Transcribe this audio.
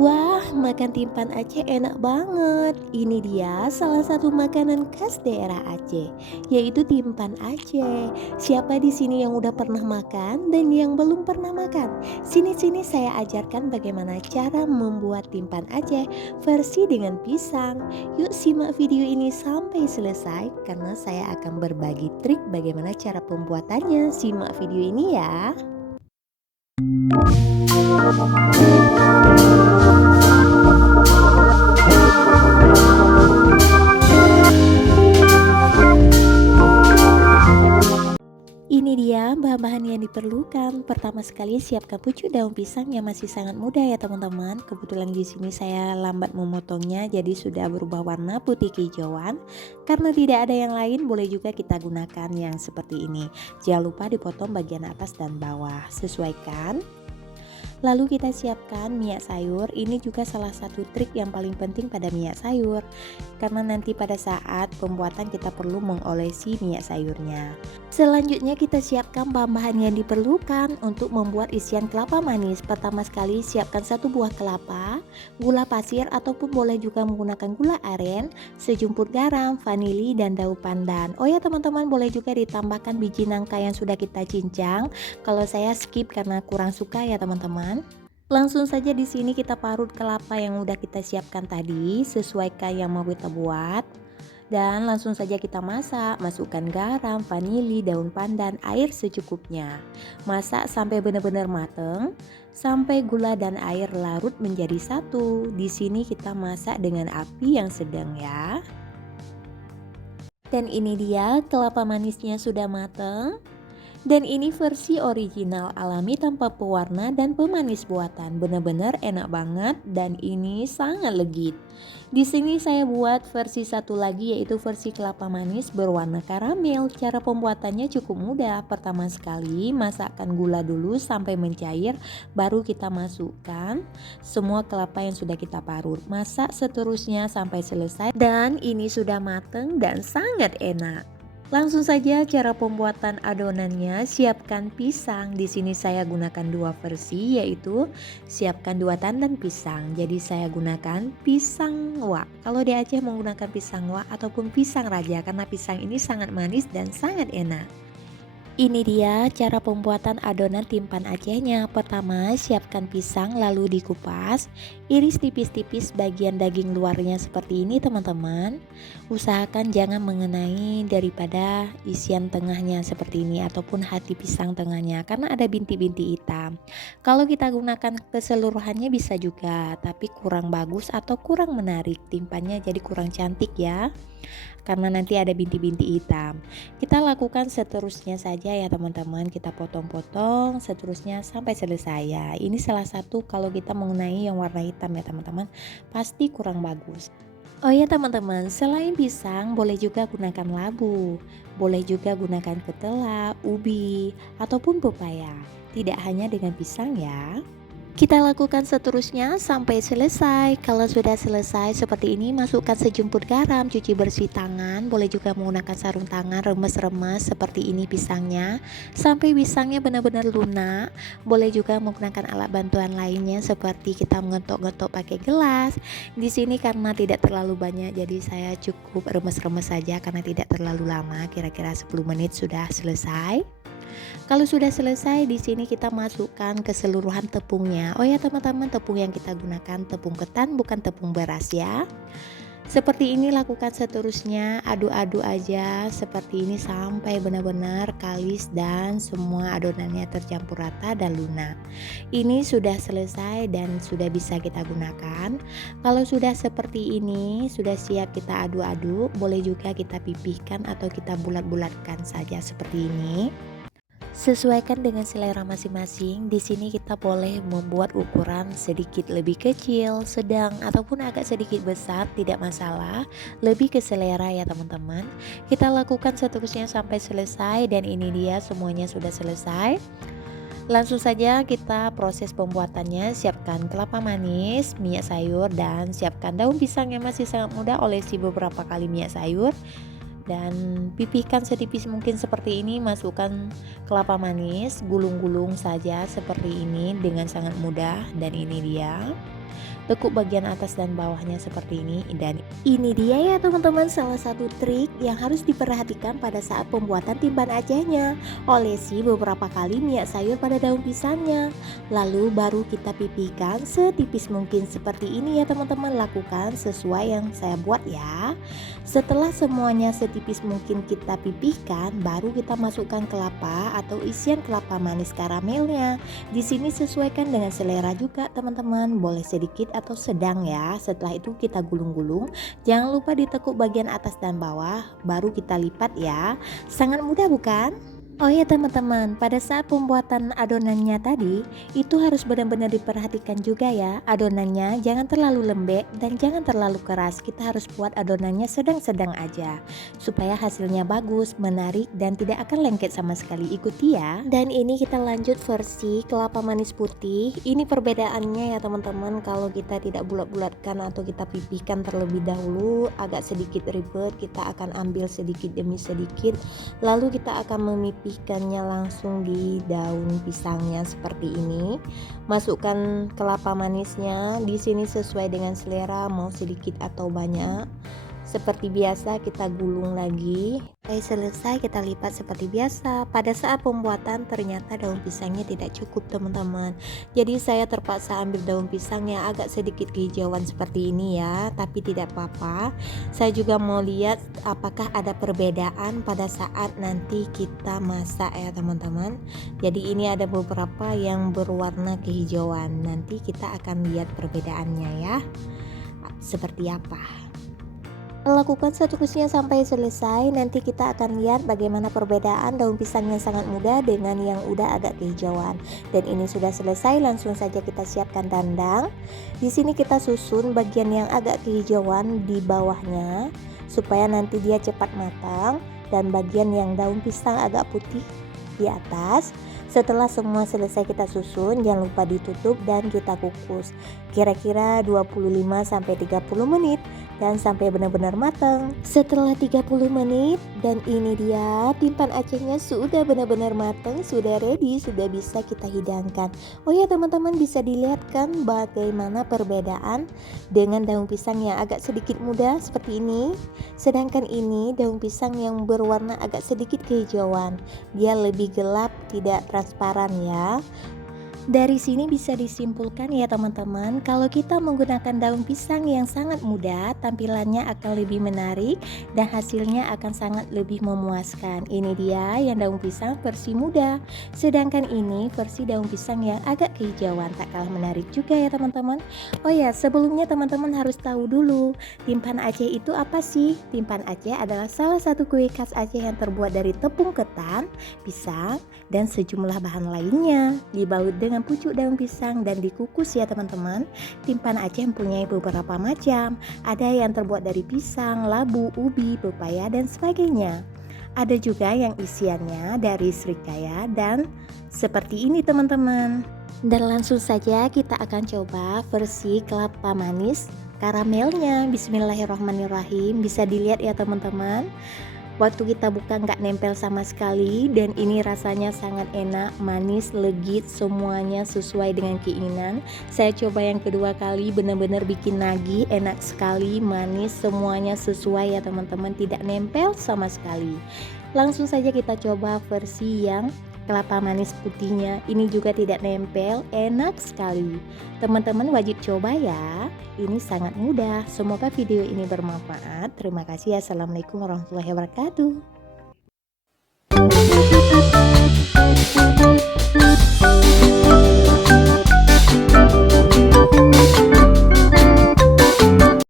Wah, makan timpan Aceh enak banget. Ini dia salah satu makanan khas daerah Aceh, yaitu timpan Aceh. Siapa di sini yang udah pernah makan dan yang belum pernah makan? Sini-sini saya ajarkan bagaimana cara membuat timpan Aceh versi dengan pisang. Yuk simak video ini sampai selesai karena saya akan berbagi trik bagaimana cara pembuatannya. Simak video ini ya. Ini dia bahan-bahan yang diperlukan. Pertama sekali siapkan pucuk daun pisang yang masih sangat muda ya teman-teman. Kebetulan di sini saya lambat memotongnya jadi sudah berubah warna putih kehijauan. Karena tidak ada yang lain boleh juga kita gunakan yang seperti ini. Jangan lupa dipotong bagian atas dan bawah. Sesuaikan. Lalu kita siapkan minyak sayur. Ini juga salah satu trik yang paling penting pada minyak sayur, karena nanti pada saat pembuatan kita perlu mengolesi minyak sayurnya. Selanjutnya kita siapkan bahan-bahan yang diperlukan untuk membuat isian kelapa manis. Pertama sekali siapkan satu buah kelapa, gula pasir ataupun boleh juga menggunakan gula aren, sejumput garam, vanili dan daun pandan. Oh ya teman-teman, boleh juga ditambahkan biji nangka yang sudah kita cincang. Kalau saya skip karena kurang suka ya teman-teman. Langsung saja di sini kita parut kelapa yang udah kita siapkan tadi sesuai kayak yang mau kita buat. Dan langsung saja kita masak, masukkan garam, vanili, daun pandan, air secukupnya. Masak sampai benar-benar mateng, sampai gula dan air larut menjadi satu. Di sini kita masak dengan api yang sedang ya. Dan ini dia kelapa manisnya sudah mateng. Dan ini versi original alami tanpa pewarna dan pemanis buatan. Benar-benar enak banget dan ini sangat legit. Di sini saya buat versi satu lagi yaitu versi kelapa manis berwarna karamel. Cara pembuatannya cukup mudah. Pertama sekali masakkan gula dulu sampai mencair, baru kita masukkan semua kelapa yang sudah kita parut. Masak seterusnya sampai selesai dan ini sudah mateng dan sangat enak. Langsung saja cara pembuatan adonannya. Siapkan pisang. Di sini saya gunakan dua versi, yaitu siapkan 2 tandan pisang. Jadi saya gunakan pisang wak. Kalau di Aceh menggunakan pisang wak ataupun pisang raja karena pisang ini sangat manis dan sangat enak. Ini dia cara pembuatan adonan timpan Acehnya. Pertama, siapkan pisang lalu dikupas. Iris tipis-tipis bagian daging luarnya seperti ini teman-teman. Usahakan jangan mengenai daripada isian tengahnya seperti ini ataupun hati pisang tengahnya karena ada bintik-bintik hitam. Kalau kita gunakan keseluruhannya bisa juga, tapi kurang bagus atau kurang menarik. Timpannya jadi kurang cantik ya. Karena nanti ada bintik-bintik hitam. Kita lakukan seterusnya saja ya teman-teman. Kita potong-potong seterusnya sampai selesai ya. Ini salah satu kalau kita mengenai yang warna hitam ya teman-teman, pasti kurang bagus. Oh ya teman-teman, selain pisang boleh juga gunakan labu, boleh juga gunakan ketela, ubi, ataupun pepaya. Tidak hanya dengan pisang ya. Kita lakukan seterusnya sampai selesai. Kalau sudah selesai seperti ini, masukkan sejumput garam, cuci bersih tangan. Boleh juga menggunakan sarung tangan, remes-remes seperti ini pisangnya sampai pisangnya benar-benar lunak. Boleh juga menggunakan alat bantuan lainnya seperti kita mengetok-ngetok pakai gelas. Di sini karena tidak terlalu banyak, jadi saya cukup remes-remes saja karena tidak terlalu lama. Kira-kira 10 menit sudah selesai. Kalau sudah selesai, di sini kita masukkan keseluruhan tepungnya. Oh ya teman-teman, tepung yang kita gunakan tepung ketan bukan tepung beras ya. Seperti ini lakukan seterusnya, aduk-aduk aja seperti ini sampai benar-benar kalis dan semua adonannya tercampur rata dan lunak. Ini sudah selesai dan sudah bisa kita gunakan. Kalau sudah seperti ini, sudah siap kita aduk-aduk, boleh juga kita pipihkan atau kita bulat-bulatkan saja seperti ini. Sesuaikan dengan selera masing-masing. Di sini kita boleh membuat ukuran sedikit lebih kecil, sedang ataupun agak sedikit besar, tidak masalah. Lebih ke selera ya teman-teman. Kita lakukan seterusnya sampai selesai dan ini dia semuanya sudah selesai. Langsung saja kita proses pembuatannya. Siapkan kelapa manis, minyak sayur dan siapkan daun pisang yang masih sangat muda. Olesi beberapa kali minyak sayur. Dan pipihkan setipis mungkin seperti ini. Masukkan kelapa manis, gulung-gulung saja seperti ini dengan sangat mudah. Dan ini dia. Tekuk bagian atas dan bawahnya seperti ini. Dan ini dia ya teman-teman, salah satu trik yang harus diperhatikan pada saat pembuatan timpan Acehnya. Olesi beberapa kali minyak sayur pada daun pisangnya, lalu baru kita pipihkan setipis mungkin seperti ini ya teman-teman. Lakukan sesuai yang saya buat ya. Setelah semuanya setipis mungkin kita pipihkan, baru kita masukkan kelapa atau isian kelapa manis karamelnya. Di sini sesuaikan dengan selera juga teman-teman, boleh sedikit atau sedang ya. Setelah itu kita gulung-gulung, jangan lupa ditekuk bagian atas dan bawah, baru kita lipat ya. Sangat mudah bukan? Oh ya teman-teman, pada saat pembuatan adonannya tadi, itu harus benar-benar diperhatikan juga ya. Adonannya jangan terlalu lembek dan jangan terlalu keras. Kita harus buat adonannya sedang-sedang aja, supaya hasilnya bagus, menarik, dan tidak akan lengket sama sekali. Ikuti ya. Dan ini kita lanjut versi kelapa manis putih. Ini perbedaannya ya teman-teman, kalau kita tidak bulat-bulatkan atau kita pipihkan terlebih dahulu, agak sedikit ribet. Kita akan ambil sedikit demi sedikit, lalu kita akan memipih ikannya langsung di daun pisangnya seperti ini. Masukkan kelapa manisnya di sini sesuai dengan selera, mau sedikit atau banyak. Seperti biasa kita gulung lagi. Selesai kita lipat seperti biasa. Pada saat pembuatan ternyata daun pisangnya tidak cukup teman-teman. Jadi saya terpaksa ambil daun pisang yang agak sedikit kehijauan seperti ini ya. Tapi tidak apa-apa. Saya juga mau lihat apakah ada perbedaan pada saat nanti kita masak ya teman-teman. Jadi ini ada beberapa yang berwarna kehijauan. Nanti kita akan lihat perbedaannya ya. Seperti apa. Lakukan seterusnya sampai selesai. Nanti kita akan lihat bagaimana perbedaan daun pisang yang sangat muda dengan yang udah agak kehijauan. Dan ini sudah selesai, langsung saja kita siapkan dandang. Di sini kita susun bagian yang agak kehijauan di bawahnya supaya nanti dia cepat matang, dan bagian yang daun pisang agak putih di atas. Setelah semua selesai kita susun, jangan lupa ditutup dan kita kukus kira-kira 25-30 menit dan sampai benar-benar matang. Setelah 30 menit, dan ini dia timpan Acehnya sudah benar-benar matang, sudah ready, sudah bisa kita hidangkan. Oh ya teman-teman, bisa dilihat kan bagaimana perbedaan dengan daun pisang yang agak sedikit muda seperti ini, sedangkan ini daun pisang yang berwarna agak sedikit kehijauan. Dia lebih gelap, tidak transparan ya. Dari sini bisa disimpulkan ya teman-teman, kalau kita menggunakan daun pisang yang sangat muda, tampilannya akan lebih menarik dan hasilnya akan sangat lebih memuaskan. Ini dia yang daun pisang versi muda, sedangkan ini versi daun pisang yang agak kehijauan, tak kalah menarik juga ya teman-teman. Oh ya, sebelumnya teman-teman harus tahu dulu, timpan Aceh itu apa sih? Timpan Aceh adalah salah satu kue khas Aceh yang terbuat dari tepung ketan, pisang, dan sejumlah bahan lainnya, dibalut dengan pucuk daun pisang dan dikukus ya teman-teman. Timpan Aceh mempunyai beberapa macam, ada yang terbuat dari pisang, labu, ubi, pepaya, dan sebagainya. Ada juga yang isiannya dari serikaya dan seperti ini teman-teman. Dan langsung saja kita akan coba versi kelapa manis karamelnya. Bismillahirrahmanirrahim. Bisa dilihat ya teman-teman, waktu kita buka nggak nempel sama sekali, dan ini rasanya sangat enak, manis, legit, semuanya sesuai dengan keinginan. Saya coba yang kedua kali, benar-benar bikin nagih, enak sekali, manis, semuanya sesuai ya teman-teman, tidak nempel sama sekali. Langsung saja kita coba versi yang kelapa manis putihnya, ini juga tidak nempel, enak sekali. Teman-teman wajib coba ya, ini sangat mudah. Semoga video ini bermanfaat. Terima kasih. Assalamualaikum warahmatullahi wabarakatuh.